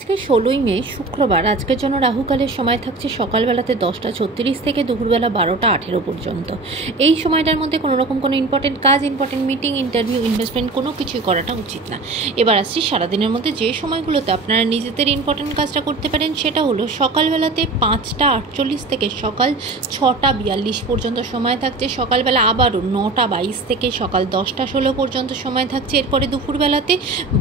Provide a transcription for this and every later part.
আজকে 16ই মে শুক্রবার। আজকের জন্য রাহুকালের সময় থাকছে সকালবেলাতে 10টা 36 থেকে দুপুরবেলা 12টা 18 পর্যন্ত। এই সময়টার মধ্যে কোনো রকম কোনো ইম্পর্টেন্ট কাজ, ইম্পর্টেন্ট মিটিং, ইন্টারভিউ, ইনভেস্টমেন্ট কোনো কিছুই করাটা উচিত না। এবার আসছি সারাদিনের মধ্যে যে সময়গুলোতে আপনারা নিজেদের ইম্পর্টেন্ট কাজটা করতে পারেন, সেটা হলো সকালবেলাতে 5টা 48 থেকে সকাল 6টা 42 পর্যন্ত সময় থাকছে। সকালবেলা আবারও 9টা 22 থেকে সকাল 10টা 16 পর্যন্ত সময় থাকছে। এরপরে দুপুরবেলাতে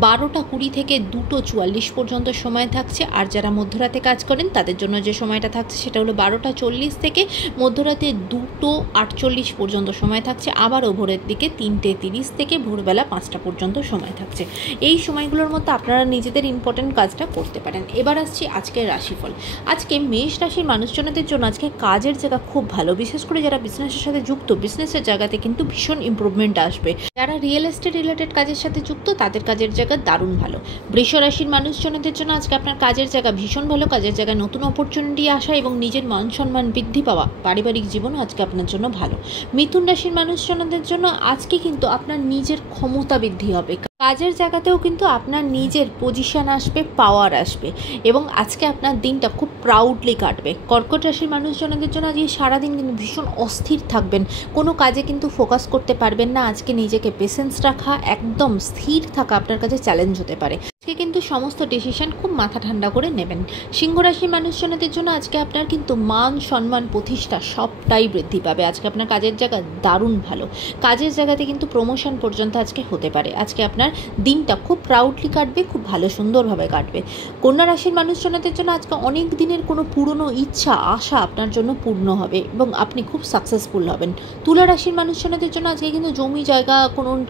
12টা 20 থেকে 2টো 44 পর্যন্ত সময় থাকছে। আর যারা মধ্যরাতে কাজ করেন তাদের জন্য যে সময়টা থাকছে সেটা হলো 12টা 40 থেকে মধ্যরাতে 2টো 48 পর্যন্ত সময় থাকছে। আবারও ভোরের দিকে 3টে 30 থেকে ভোরবেলা 5টা পর্যন্ত সময় থাকছে। এই সময়গুলোর মধ্যে আপনারা নিজেদের ইম্পর্টেন্ট কাজটা করতে পারেন। এবার আসছি আজকের রাশিফল। আজকে মেষ রাশির মানুষজনদের জন্য আজকে কাজের জায়গা খুব ভালো, বিশেষ করে যারা বিজনেসের সাথে যুক্ত, বিজনেসের জায়গাতে কিন্তু ভীষণ ইমপ্রুভমেন্ট আসবে। যারা রিয়েল এস্টেট রিলেটেড কাজের সাথে যুক্ত তাদের কাজের জায়গা দারুণ ভালো। বৃষ রাশির মানুষজনদের জন্য আজকে আপনার কাজের জায়গা ভীষণ ভালো, কাজের জায়গায় নতুন অপরচুনিটি আসা এবং নিজের মান সম্মান বৃদ্ধি পাওয়া। পারিবারিক জীবনও আজকে আপনার জন্য ভালো। মিথুন রাশির মানুষজনদের জন্য আজকে কিন্তু আপনার নিজের ক্ষমতা বৃদ্ধি হবে, কাজের জায়গাতেও কিন্তু আপনার নিজের পজিশন আসবে, পাওয়ার আসবে এবং আজকে আপনার দিনটা খুব প্রাউডলি কাটবে। কর্কট রাশির মানুষজনদের জন্য আজকে সারাদিন কিন্তু ভীষণ অস্থির থাকবেন, কোনো কাজে কিন্তু ফোকাস করতে পারবেন না। আজকে নিজেকে পেশেন্স রাখা, একদম স্থির থাকা আপনার কাছে চ্যালেঞ্জ হতে পারে। আজকে কিন্তু সমস্ত ডিসিশন খুব মাথা ঠান্ডা করে নেবেন। সিংহ রাশির মানুষজনদের জন্য আজকে আপনার কিন্তু মান সম্মান প্রতিষ্ঠা সবটাই বৃদ্ধি পাবে। আজকে আপনার কাজের জায়গা দারুণ ভালো, কাজের জায়গাতে কিন্তু প্রমোশন পর্যন্ত আজকে হতে পারে। আজকে আপনার দিনটা খুব প্রাউডলি কাটবে, খুব ভালো সুন্দরভাবে কাটবে। কন্যা রাশির মানুষজনদের জন্য আজকে অনেক দিনের কোনো পুরনো ইচ্ছা আশা আপনার জন্য পূর্ণ হবে এবং আপনি খুব সাকসেসফুল হবেন। তুলা রাশির মানুষজনদের জন্য আজকে কিন্তু জমি জায়গা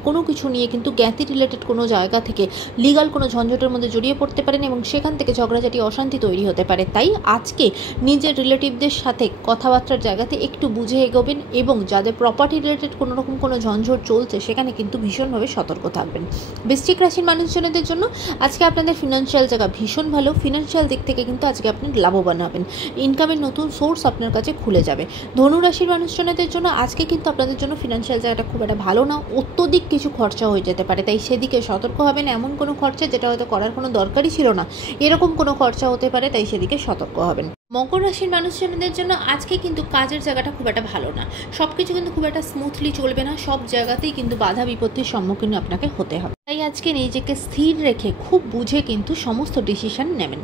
কোনো কিছু নিয়ে কিন্তু জ্ঞাতি রিলেটেড কোনো জায়গা থেকে লিগাল কোনো ঝঞ্ঝটের মধ্যে জড়িয়ে পড়তে পারেন এবং সেখান থেকে ঝগড়াঝাটি অশান্তি তৈরি হতে পারে। তাই আজকে নিজের রিলেটিভদের সাথে কথাবার্তার জায়গাতে একটু বুঝে এগোবেন এবং যাদের প্রপার্টি রিলেটেড কোনো রকম কোনো ঝঞ্ঝট চলছে সেখানে কিন্তু ভীষণভাবে সতর্ক থাকবেন। বৃশ্চিক রাশির মানুষজনদের জন্য আজকে আপনাদের ফিনান্সিয়াল জায়গা ভীষণ ভালো, ফিনান্সিয়াল দিক থেকে কিন্তু আজকে আপনি লাভবান হবেন, ইনকামের নতুন সোর্স আপনার কাছে খুলে যাবে। ধনু রাশির মানুষজনদের জন্য আজকে কিন্তু আপনাদের জন্য ফিনান্সিয়াল জায়গাটা খুব একটা ভালো না, অত্যধিক কিছু খরচা হয়ে যেতে পারে, তাই সেদিকে সতর্ক হবেন। এমন কোনো খরচা যেটা হয়তো করার কোনো দরকারই ছিল না, এরকম কোনো খরচা হতে পারে, তাই সেদিকে সতর্ক হবেন। মকর রাশির মানুষজনদের জন্য আজকে কিন্তু কাজের জায়গাটা খুব একটা ভালো না, সব কিছু কিন্তু খুব একটা স্মুথলি চলবে না, সব জায়গাতেই কিন্তু বাধা বিপত্তির সম্মুখীন আপনাকে হতে হবে। তাই আজকে নিজেকে স্থির রেখে খুব বুঝে কিন্তু সমস্ত ডিসিশন নেবেন।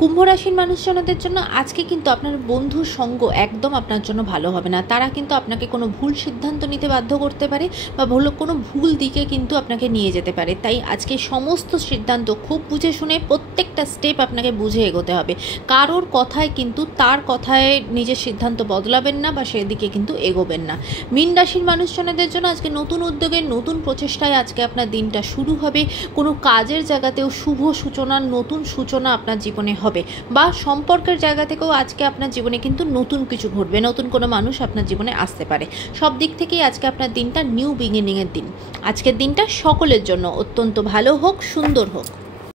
কুম্ভ রাশির মানুষজনদের জন্য আজকে কিন্তু আপনার বন্ধুর সঙ্গ একদম আপনার জন্য ভালো হবে না, তারা কিন্তু আপনাকে কোনো ভুল সিদ্ধান্ত নিতে বাধ্য করতে পারে বা কোনো ভুল দিকে কিন্তু আপনাকে নিয়ে যেতে পারে। তাই আজকে সমস্ত সিদ্ধান্ত খুব বুঝে শুনে প্রত্যেকটা স্টেপ আপনাকে বুঝে এগোতে হবে। কারোর কথায় কিন্তু তার কথায় নিজের সিদ্ধান্ত বদলাবেন না বা সেদিকে কিন্তু এগোবেন না। মীন রাশির মানুষজনদের জন্য আজকে নতুন উদ্যোগের নতুন প্রচেষ্টায় আজকে আপনার দিনটা শুরু হবে। কোনো কাজের জায়গাতেও শুভ সূচনা, নতুন সূচনা আপনার জীবনে হবে বা সম্পর্কের জায়গা থেকেও আজকে আপনার জীবনে কিন্তু নতুন কিছু ঘটবে, নতুন কোনো মানুষ আপনার জীবনে আসতে পারে। সব দিক থেকেই আজকে আপনার দিনটা নিউ বিগিনিংয়ের দিন। আজকের দিনটা সকলের জন্য অত্যন্ত ভালো হোক, সুন্দর হোক।